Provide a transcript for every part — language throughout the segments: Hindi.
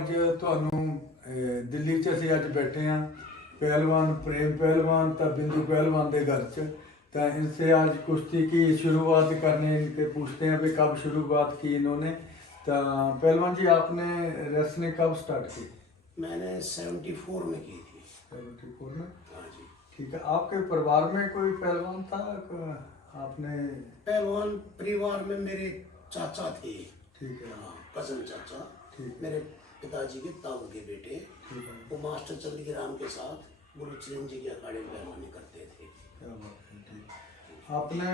ਅੱਜ ਤੁਹਾਨੂੰ ਦਿੱਲੀ 'ਚ ਅਸੀਂ ਅੱਜ बैठे हैं पहलवान प्रेम पहलवान तो बिंदु पहलवान के घर च तो इनसे आज कुश्ती की शुरुआत करने के पूछते हैं भी कब शुरुआत की इन्होंने। तो पहलवान जी आपने रेसलिंग कब स्टार्ट की? मैंने 74 में की थी। 74 में? हाँ जी। ठीक है। आपके परिवार में कोई पहलवान था? आपने पहलवान परिवार में मेरे चाचा थे। ठीक है। हाँ, कजन चाचा। ठीक। मेरे पिताजी के ताऊ के बेटे। वो मास्टर चंदी राम के साथ गुरु चिरंजी के अखाड़े में पहलवानी करते थे। क्या बात है। ठीक। आपने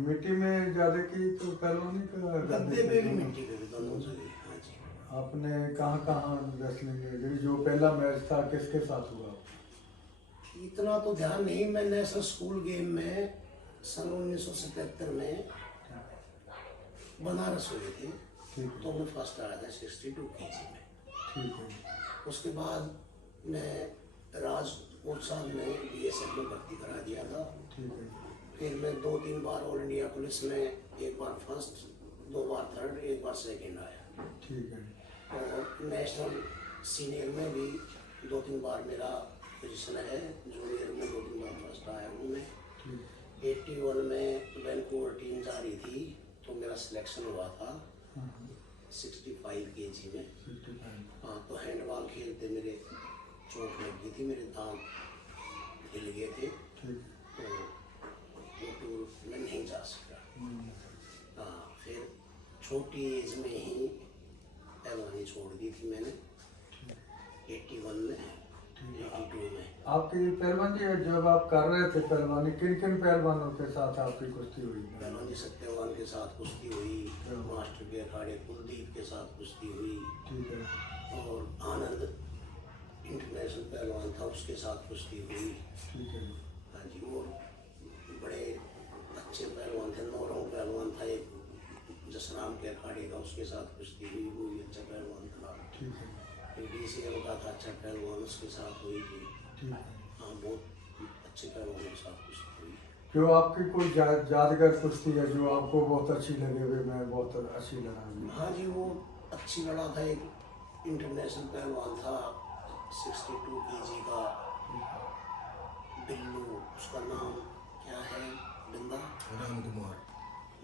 मिट्टी में ज्यादा की तो पहलवानी का? गद्दे पे भी मिट्टी पे भी दोनों जगह। हाँ जी। आपने कहाँ कहाँ रेसलिंग जो पहला मैच था किसके साथ हुआ? इतना तो ध्यान नहीं। मैं नेशनल स्कूल गेम में सन 1977 में बनारस हुए थे। तो मैं फर्स्ट आया था 62 kg में। ठीक है। उसके बाद मैं राजकोट साल में BSF में भर्ती करा दिया था। ठीक है। फिर मैं 2-3 बार ऑल इंडिया पुलिस में, एक बार फर्स्ट, 2 बार थर्ड, एक बार सेकंड आया। ठीक है। और नेशनल सीनियर में भी 2-3 बार मेरा पोजीशन है। जूनियर में 2-3 बार फर्स्ट आया हूँ मैं। 81 में वैनकूवर टीम जा रही थी तो मेरा सिलेक्शन हुआ था 65 kg में। 65। हाँ, तो हैंडबॉल खेलते मेरे चोट लगी थी, मेरे दांत हिल गए थे। तो वो टूर में नहीं जा सका। हाँ, फिर छोटी एज में ही पहलवानी छोड़ दी थी मैंने 81 में, 82 में। आपकी पहलवान जी जब आप कर रहे थे पहलवानी किन किन पहलवानों के साथ आपकी कुश्ती हुई? पहलवानी सत्यवान के साथ कुश्ती हुई, मास्टर के अखाड़े कुलदीप के साथ कुश्ती हुई। ठीक है। और आनंद इंटरनेशनल पहलवान था, उसके साथ कुश्ती हुई। ठीक है। हाँ जी। वो बड़े अच्छे पहलवान थे। नौरंग पहलवान था एक जसराम के अखाड़े का, उसके साथ कुश्ती हुई, वो भी अच्छा पहलवान था। ठीक है। DCL का था अच्छा पहलवान, उसके साथ हुई थी। ठीक है। हाँ, बहुत अच्छे पहलवानों के साथ कुश्ती हुई। जो आपकी कोई यादगार कुश्ती है जो आपको बहुत अच्छी लगे हुए मैं बहुत अच्छी लगा? हाँ जी, वो अच्छी लड़ा था। एक इंटरनेशनल पहलवान था 62 kg का, बिल्लू, उसका नाम क्या है? बिंदा राम कुमार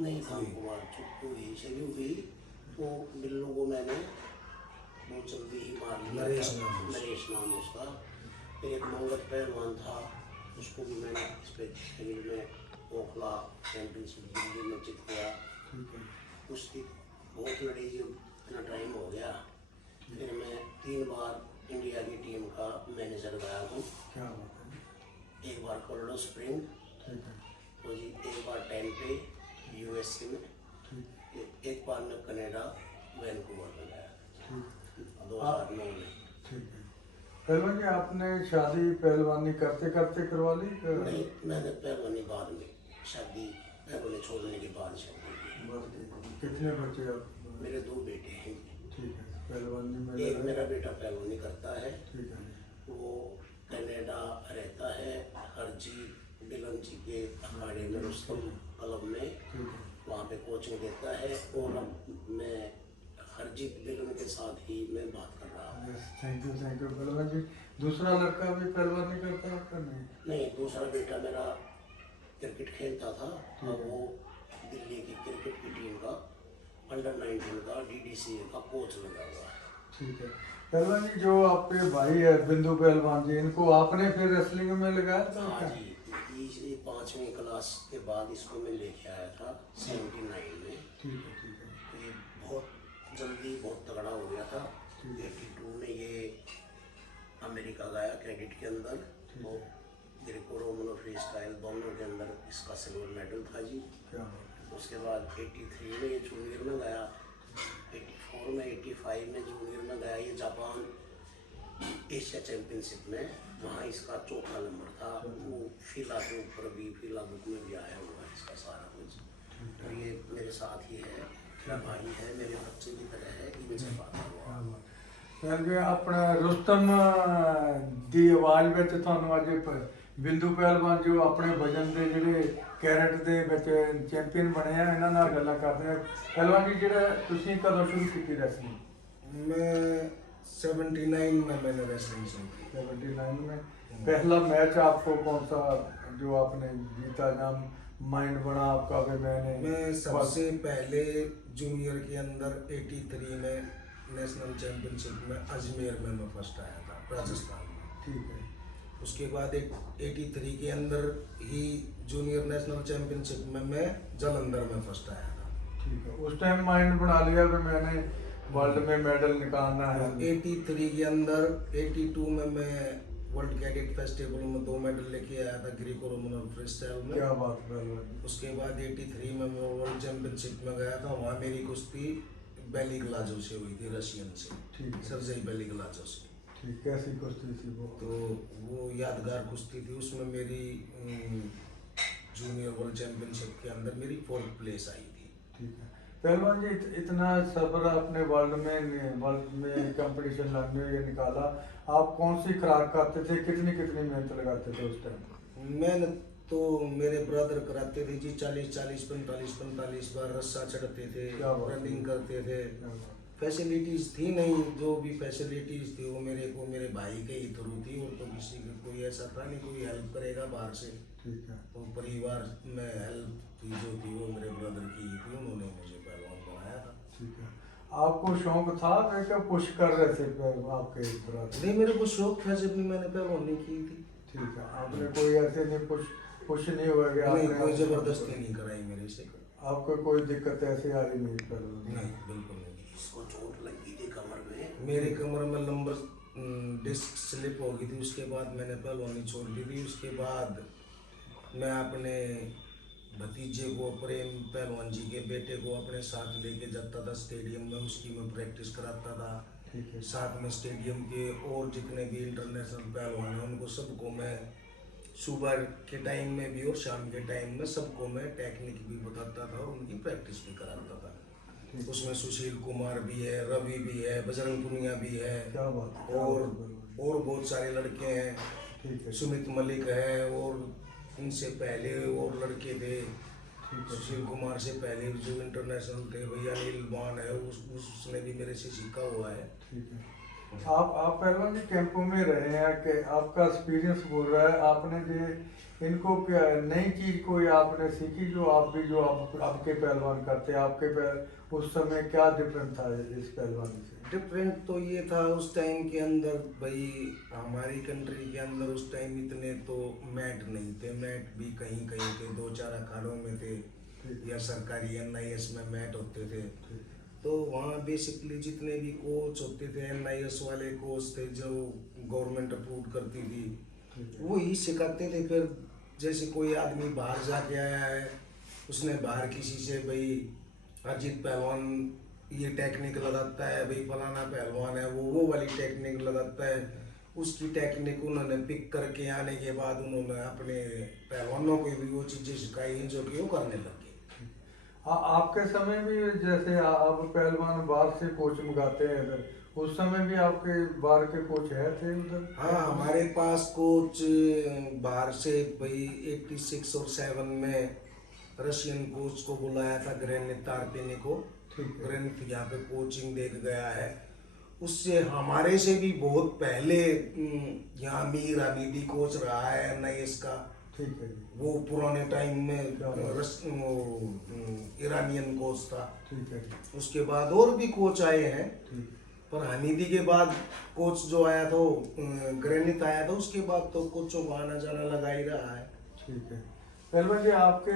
नहीं, राम कुमार चुप्पू ही शरीफ हुई। वो बिल्लू को मैंने बहुत जल्दी ही मार लिया। नरेश नाम है। नरेश नाम है उसका। फिर एक मंगत पहलवान था, उसको भी मैंने इस पे शरीर में ओखला चैंपियनशिप दिल्ली में जीत गया। उसकी बहुत लड़ी जो इतना टाइम हो गया। फिर मैं 3 बार इंडिया की टीम का मैनेजर गया हूँ। एक बार कोलोराडो स्प्रिंग, तो जी एक बार टेम्पे USA में, एक बार मैं कनाडा वैनकूवर में गया 2009 में। ठीक है। पहलवान जी आपने शादी पहलवानी करते करते करवा ली? नहीं, मैंने पहलवानी बाद में, शादी पहलवानी छोड़ने के बाद शादी की। कितने बच्चे आप? मेरे 2 बेटे हैं। ठीक है। पहलवानी में एक मेरा बेटा पहलवानी करता है। ठीक है। वो कनाडा रहता है, हरजी बिलन जी के अखाड़े में, रुस्तम क्लब में, वहाँ पे कोचिंग देता है। और अब मैं हरजीत बिलन के साथ ही मैं बात कर रहा हूँ। थैंक यू पहलवान जी। दूसरा लड़का भी पहलवानी करता है आपका? नहीं, दूसरा बेटा मेरा क्रिकेट खेलता था। अब वो दिल्ली की क्रिकेट की टीम का अंडर 19 का DDCA का कोच लगा हुआ है। ठीक है। पहलवान जी जो आपके भाई है बिंदु पहलवान जी, इनको आपने फिर रेसलिंग में लगाया था? हाँ जी, ये 5वीं क्लास के बाद इसको मैं लेके आया था 79 में। ठीक है। ठीक है। तो ये बहुत जल्दी बहुत तगड़ा हो गया था। 82 में ये अमेरिका गया कैडेट के अंदर। तो ग्रेको रोमन और फ्री स्टाइल दोनों के अंदर इसका सिल्वर मेडल था जी। उसके बाद 83 में ये जूनियर में गया, 84 में, 85 में जूनियर में गया ये जापान एशिया चैंपियनशिप में। वहाँ इसका 4था नंबर था। वो फिला के ऊपर भी, फिला बुक में भी आया हुआ है इसका सारा कुछ। और ये मेरे साथ ही है, मेरा भाई है, मेरे बच्चे की तरह है, इनसे बात हुआ। अपना रुस्तम दी आवाज़ में थानू अज बिंदु पहलवान जो अपने वजन के जोड़े कैरेट के चैंपियन बने हैं, इन्होंने गल्लां करते हैं। पहलवान जी जो तुसीं कदों शुरू की रेसलिंग? मैं 79 में मैंने रेसलिंग शुरू की। 79 में पहला मैच आपको कौन सा जो आपने जीता, नाम माइंड बना आपका भी मैंने? मैं सबसे पहले जूनियर के अंदर 83 में नेशनल चैंपियनशिप में अजमेर में मैं फर्स्ट आया था, राजस्थान में। ठीक है। उसके बाद एक 83 के अंदर ही जूनियर नेशनल चैंपियनशिप में मैं जालंधर में फर्स्ट आया था। ठीक है, उस टाइम माइंड बना लिया कि मैंने वर्ल्ड में मेडल निकालना है। 83 के अंदर 82 में मैं वर्ल्ड कैडेट फेस्टिवल में 2 मेडल लेके आया था ग्रीको रोमन और फ्री स्टाइल में। क्या बात है भाई। उसके बाद 83 में मैं वर्ल्ड चैंपियनशिप में गया था, वहाँ मेरी कुश्ती बेली ग्लाजो से हुई थी, रशियन से। ठीक है। सर्जेई बेली ग्लाजो से। ठीक, कैसी कुश्ती थी वो? तो वो यादगार कुश्ती थी, उसमें मेरी जूनियर वर्ल्ड चैंपियनशिप के अंदर मेरी 4th प्लेस आई थी। ठीक है। पहलवान जी, इतना सब्र अपने वर्ल्ड में कंपटीशन लड़ने में निकाला, आप कौन सी खुराक खाते थे, कितनी कितनी मेहनत लगाते थे उस टाइम? मैंने तो मेरे ब्रदर कराते थे जी, 45 बार रस्सा चढ़ते थे, क्या बात है। रनिंग करते थे। क्या बात। फैसिलिटीज थी नहीं, जो भी फैसिलिटीज थी वो मेरे भाई के ही थ्रू थी, और तो किसी का कोई ऐसा था नहीं कोई हेल्प करेगा बाहर से। ठीक है। तो परिवार में हेल्प थी जो थी वो मेरे ब्रदर की ही थी, उन्होंने मुझे पहलवान बनाया था। ठीक है। आपको शौक था, मैं क्या पुश कर रहे थे आपके तरह? नहीं, मेरे को शौक था, जब भी मैंने पहलवानी की थी। ठीक है। आपने कोई ऐसे नहीं पुश नहीं हुआ कि नहीं, आपने कोई जबरदस्ती नहीं कराई मेरे से। आपको कोई दिक्कत ऐसी आ रही नहीं कर? नहीं, बिल्कुल नहीं। इसको चोट लगी थी कमर में। मेरे कमर में लंबर डिस्क स्लिप हो गई थी, उसके बाद मैंने पहलवानी छोड़ दी थी। उसके बाद मैं अपने भतीजे को, प्रेम पहलवान जी के बेटे को अपने साथ लेके जाता था स्टेडियम में, उसकी मैं प्रैक्टिस कराता था। ठीक है। साथ में स्टेडियम के और जितने भी इंटरनेशनल पहलवान हैं उनको सबको मैं सुबह के टाइम में भी और शाम के टाइम में सबको मैं टेक्निक भी बताता था और उनकी प्रैक्टिस भी कराता था। उसमें सुशील कुमार भी है, रवि भी है, बजरंग पुनिया भी है, क्या बात है। और बहुत सारे लड़के हैं। ठीक है। सुमित मलिक है, और इनसे पहले और लड़के थे। ठीक है। सुशील कुमार से पहले जो इंटरनेशनल थे भैया नील बान है, उसने भी मेरे से सीखा हुआ है। ठीक है। आप पहलवान जी कैंपों में रहे हैं कि आपका एक्सपीरियंस बोल रहा है, आपने जो इनको क्या नई चीज कोई आपने सीखी जो आपके पहलवान करते हैं, उस समय क्या डिफरेंट था इस पहलवानी से? डिफरेंट तो ये था उस टाइम के अंदर, भाई हमारी कंट्री के अंदर उस टाइम इतने तो मैट नहीं थे। मैट भी कहीं कहीं थे, 2-4 अखाड़ों में थे, या सरकारी NIS में मैट होते थे। तो वहाँ बेसिकली जितने भी कोच होते थे, NIS वाले कोच थे जो गवर्नमेंट अप्रूव करती थी, वो ही सिखाते थे। फिर जैसे कोई आदमी बाहर जाके आया है, उसने बाहर किसी से भाई अजीत पहलवान ये टेक्निक लगाता है, भाई फलाना पहलवान है वो वाली टेक्निक लगाता है, उसकी टेक्निक उन्होंने पिक करके आने के बाद उन्होंने अपने पहलवानों को भी वो चीज़ें सिखाई हैं जो कि वो करने लगे। आपके समय भी जैसे आप पहलवान बाहर से कोच मंगाते हैं इधर, उस समय भी आपके बाहर के कोच है थे उधर? हाँ, हमारे पास कोच बाहर से भाई 86 और 7 में रशियन कोच को बुलाया था, ग्रेनित तारपिनी को। ग्रेनित यहाँ पे कोचिंग देख गया है। उससे हमारे से भी बहुत पहले यहाँ मीर हमीदी कोच रहा है NIS का। ठीक है। वो पुराने टाइम में ईरानियन कोच था। ठीक है। उसके बाद और भी कोच आए हैं, पर हमीदी के बाद कोच जो आया था ग्रेनित आया था, उसके बाद तो कोचों को आना जाना लगा ही रहा है। ठीक है। पहलवान जी, आपके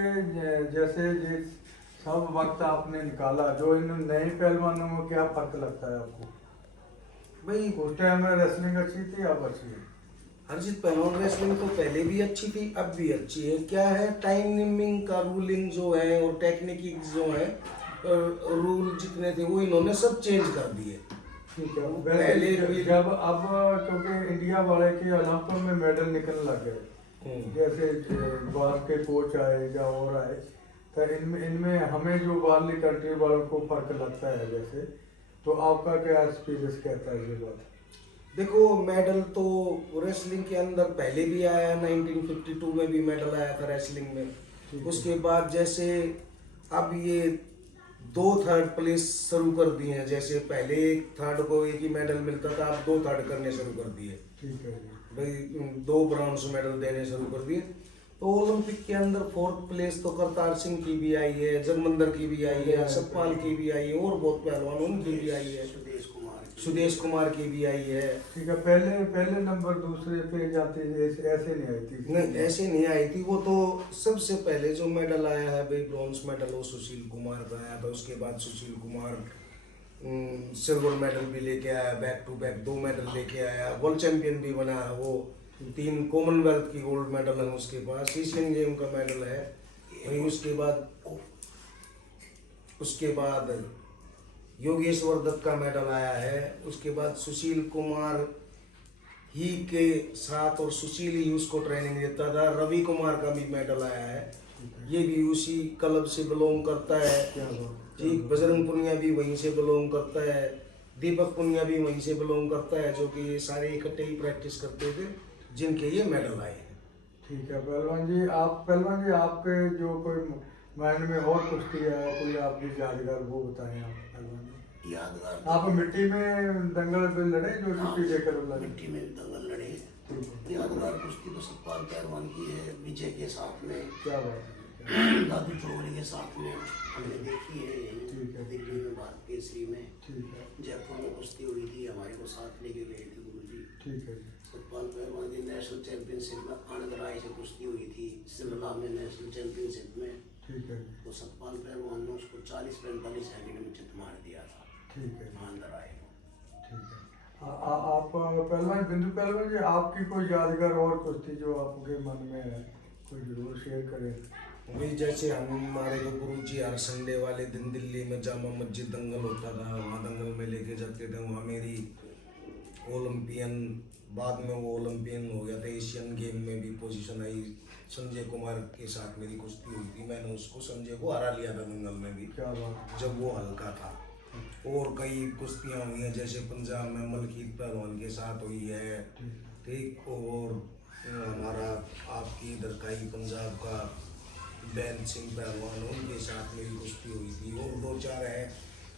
जैसे ये सब वक्त आपने निकाला, जो इन नए पहलवानों में क्या फर्क लगता है आपको? भाई उस टाइम में रेसलिंग अच्छी थी, अब अच्छी है? हरजीत पहलवान रेसलिंग तो पहले भी अच्छी थी, अब भी अच्छी है। क्या है, टाइमिंग का रूलिंग जो है और टेक्निक जो है, रूल जितने थे वो इन्होंने सब चेंज कर दिए। ठीक है। पहले वैसे जब अब क्योंकि इंडिया वाले के ओलंपिक में मेडल निकलने लग गए, जैसे बाहर के कोच आए या और आए, तो इनमें हमें जो बाहरली कंट्री वालों को फर्क लगता है जैसे, तो आपका क्या एक्सपीरियंस कहता है ये बात? देखो, मेडल तो रेसलिंग के अंदर पहले भी आया, 1952 में भी मेडल आया था रेसलिंग में। उसके बाद जैसे अब ये 2 थर्ड प्लेस शुरू कर दिए हैं। जैसे पहले एक थर्ड को एक ही मेडल मिलता था, अब 2 थर्ड करने शुरू कर दिए। ठीक है जी। भाई 2 ब्रॉन्ज मेडल देने शुरू कर दिए। तो ओलंपिक के अंदर 4th प्लेस तो करतार सिंह की भी आई है, जगमंदर की भी आई है, सतपाल की भी आई है, और बहुत पहलवान उनकी भी आई है, सुदेश कुमार की भी आई है। ठीक है, पहले नंबर दूसरे पे जाते ऐसे नहीं आई थी? नहीं, ऐसे नहीं आई थी। वो तो सबसे पहले जो मेडल आया है भाई ब्रॉन्ज मेडल, वो सुशील कुमार का आया था। उसके बाद सुशील कुमार सिल्वर मेडल भी लेके आया, बैक टू बैक 2 मेडल लेके आया, वर्ल्ड चैंपियन भी बना है वो। 3 कॉमनवेल्थ की गोल्ड मेडल है उसके पास, एशियन गेम का मेडल है। वहीं उसके बाद योगेश्वर दत्त का मेडल आया है। उसके बाद सुशील कुमार ही के साथ, और सुशील ही उसको ट्रेनिंग देता था, रवि कुमार का भी मेडल आया है। ये भी उसी क्लब से बिलोंग करता है। ठीक, बजरंग पुनिया भी वहीं से बिलोंग करता है, दीपक पुनिया भी वहीं से बिलोंग करता है, जो कि ये सारे इकट्ठे ही प्रैक्टिस करते थे, जिनके ये मेडल आए हैं। ठीक है पहलवान जी, आपके जो कोई माइंड में और कुश्ती है, कोई आपकी यादगार, वो बताएं आप पहलवान जी। यादगार आप मिट्टी में दंगल पे लड़े जो छुट्टी देकर लड़े? मिट्टी में दंगल लड़े। यादगार कुश्ती तो सतपाल पहलवान की है, विजय के साथ में, क्या बात है। दादू चौधरी के साथ में हमने देखी है। ठीक है। दिल्ली में भारत केसरी में, ठीक है। जयपुर में कुश्ती हुई थी, हमारे को साथ लेके गए थे गुरु जी। ठीक है जी। सतपाल पहलवान की नेशनल चैंपियनशिप में आनंदराय से कुश्ती हुई थी, शिमला में नेशनल चैंपियनशिप में। ठीक है। तो सतपाल पहलवान ने उसको 40-45 सेकंड में चित मार दिया था। ठीक है। आनंदराय को। ठीक है। आप पहलवान बिंदु पहलवान जी, आपकी कोई यादगार और कुश्ती जो आपके मन में है, कोई जरूर शेयर करें। वही जैसे हमारे जो गुरु जी हर संडे वाले दिन दिल्ली में जामा मस्जिद दंगल होता था, वहाँ दंगल में लेके जाते थे। वहाँ मेरी ओलंपियन, बाद में वो ओलंपियन हो गया था, एशियन गेम में भी पोजीशन आई। संजय कुमार के साथ मेरी कुश्ती हुई थी, मैंने उसको, संजय को हरा लिया था दंगल में भी, क्या बात। जब वो हल्का था। और कई कुश्तियाँ हुई हैं, जैसे पंजाब में मलकीत पहलवान के साथ हुई है। ठीक, और हमारा आपकी इधर का ही पंजाब का बैन सिंह पहलवान, उनके साथ मेरी कुश्ती हुई थी। और 2-4 हैं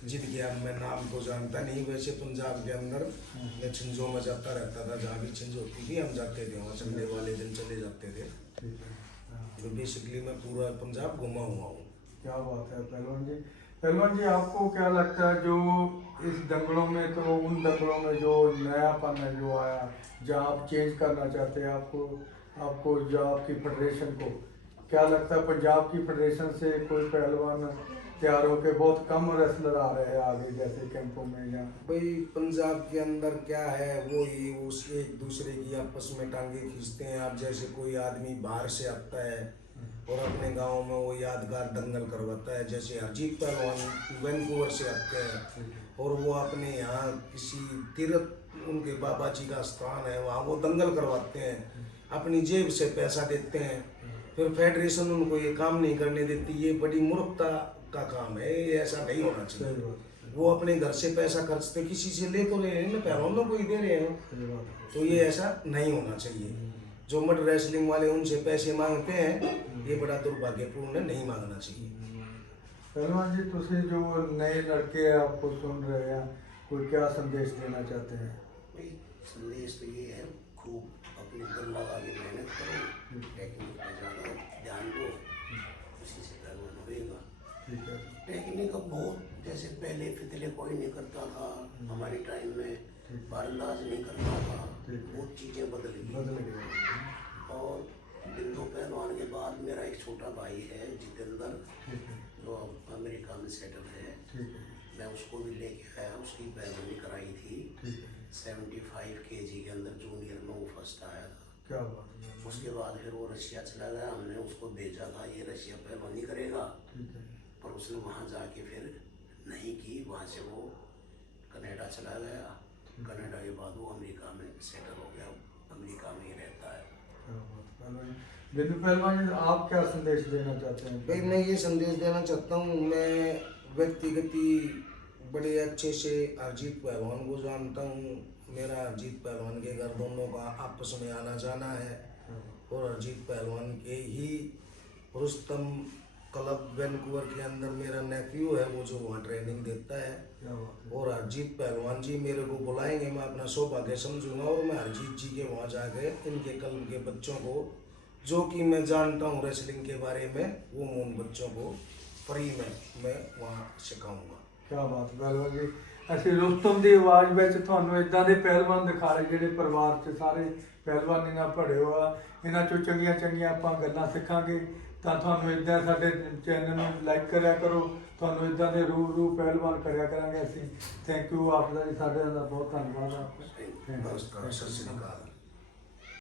जिनके अब मैं नाम को जानता नहीं। वैसे पंजाब के अंदर मैं छिंजों में जाता रहता था, जहाँ भी छिंज होती थी हम जाते थे, वहाँ संडे वाले दिन चले जाते थे। ठीक है। हाँ। तो बेसिकली मैं पूरा पंजाब घुमा हुआ हूँ। क्या बात है पहलवान जी। पहलवान जी, आपको क्या लगता है जो इस दंगलों में, तो उन दंगलों में जो नयापन है जो आया, जहाँ आप चेंज करना चाहते हैं, आपको जो आपकी फेडरेशन को क्या लगता है, पंजाब की फेडरेशन से कोई पहलवान तैयार होकर बहुत कम रेसलर आ रहे हैं आगे, जैसे कैंपों में? या भाई पंजाब के अंदर क्या है, वो ही उस एक दूसरे की आपस में टांगे खींचते हैं। आप जैसे कोई आदमी बाहर से आता है और अपने गांव में वो यादगार दंगल करवाता है, जैसे हरजीत पहलवान वैंकूवर से आते हैं और वो अपने यहाँ किसी तीर्थ, उनके बाबा जी का स्थान है, वहाँ वो दंगल करवाते हैं, अपनी जेब से पैसा देते हैं। फिर फेडरेशन उनको ये काम नहीं करने देती। ये बड़ी मूर्खता का काम है, ये ऐसा नहीं होना चाहिए। वो अपने घर से पैसा खर्चते, किसी से ले तो रहे हैं ना, पहलवानों को ही दे रहे हैं, तो ये ऐसा नहीं होना चाहिए। जो मड रेसलिंग वाले उनसे पैसे मांगते हैं, ये बड़ा दुर्भाग्यपूर्ण है, नहीं मांगना चाहिए। पहलवान जी, तुझे जो नए लड़के आपको सुन रहे हैं, कोई क्या संदेश देना चाहते हैं? भाई संदेश तो ये है, खूब अपने दिल लगा के मेहनत करो, टेक्निक पर ज़्यादा ध्यान दो, उसी से पहलवान होएगा। ठीक है। टेक्निक अब बहुत, जैसे पहले फितले कोई नहीं करता था, हमारे टाइम में बारंदाज नहीं करता था, बहुत चीज़ें बदल गई। और बिंदु पहलवान के बाद मेरा एक छोटा भाई है जितेंद्र, जो अमेरिका में सेटल है, मैं उसको भी लेके आया, उसकी पहलवानी कराई थी। 75 kg के अंदर जूनियर में वो फर्स्ट आया था। क्या बात है। उसके बाद फिर वो रशिया चला गया, हमने उसको भेजा था ये रशिया पहलवानी करेगा, पर उसने वहाँ जाके फिर नहीं की। वहाँ से वो कनाडा चला गया, कनाडा के बाद वो अमेरिका में सेटल हो गया, अमेरिका में ही रहता है। बिंदु पहलवान जी, आप क्या संदेश देना चाहते हैं? भाई मैं ये संदेश देना चाहता हूँ, मैं व्यक्तिगत बड़े अच्छे से अरिजीत पहलवान को जानता हूँ। मेरा अरिजीत पहलवान के घर दोनों का आपस में आना जाना है, और अरिजीत पहलवान के ही रुस्तम क्लब वैनकूवर के अंदर मेरा नेफ्यू है वो जो वहाँ ट्रेनिंग देता है। क्या बात है। और हरजीत पहलवान जी मेरे को बुलाएंगे, मैं अपना सौभाग्य समझूंगा और मैं हरजीत जी के वहाँ जाके इनके क्लब के बच्चों को, जो कि मैं जानता हूँ रेसलिंग के बारे में, वो मैं उन बच्चों को फ्री में मैं वहाँ सिखाऊंगा। क्या बात पहलवान जी। ਅਸੀਂ ਰੁਸਤਮ ਦੀ ਆਵਾਜ਼ ਵਿੱਚ ਤੁਹਾਨੂੰ ਇਦਾਂ ਦੇ ਪਹਿਲਵਾਨ ਦਿਖਾ ਰਹੇ ਜਿਹੜੇ ਪਰਿਵਾਰ 'ਚ ਸਾਰੇ ਪਹਿਲਵਾਨੀ ਨਾਲ ਭਰੇ ਹੋਆ। ਇਹਨਾਂ 'ਚੋਂ ਚੰਗੀਆਂ ਚੰਗੀਆਂ ਆਪਾਂ ਗੱਲਾਂ ਸਿੱਖਾਂਗੇ। ਤਾਂ ਤੁਹਾਨੂੰ ਇਦਾਂ ਸਾਡੇ ਚੈਨਲ ਨੂੰ ਲਾਈਕ ਕਰਿਆ ਕਰੋ, ਤੁਹਾਨੂੰ ਇਦਾਂ ਦੇ ਰੂ ਪਹਿਲਵਾਨ ਕਰਿਆ ਕਰਾਂਗੇ ਅਸੀਂ। ਥੈਂਕ ਯੂ ਆਪ ਦਾ ਜੀ, ਸਾਡੇ ਦਾ ਬਹੁਤ ਧੰਨਵਾਦ ਆਪका। नमस्कार, सत श्री अकाल।